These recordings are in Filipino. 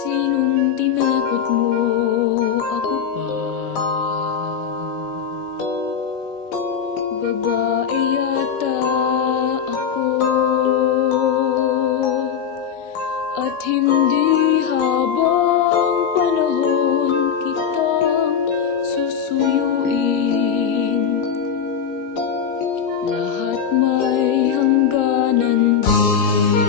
Sinong tinakot mo? Ako pa. Babae yata ako, at hindi habang panahon kitang susuyuin. Lahat may hangganan din.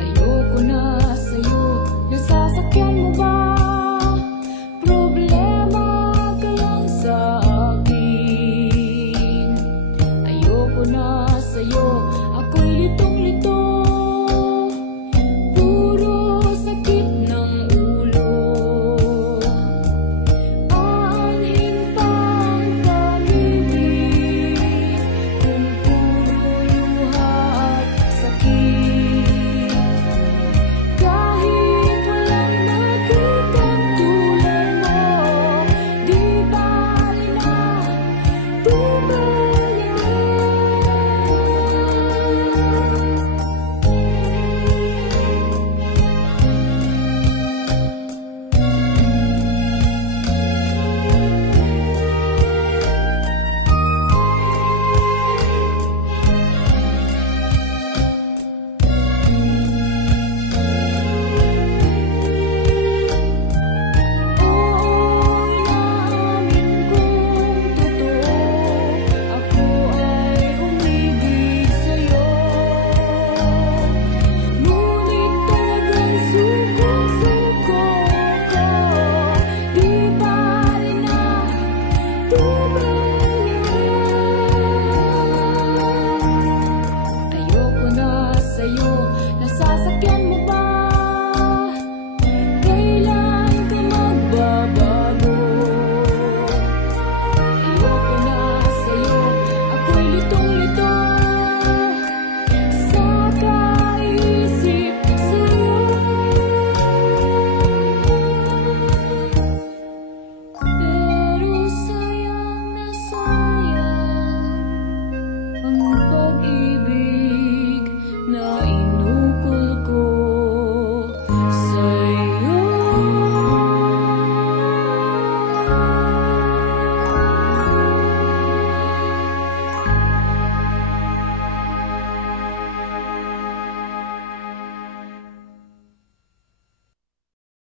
Ayoko na sa'yo, nasasakyan mo ba? Problema ka lang sa akin. Ayoko na sa'yo,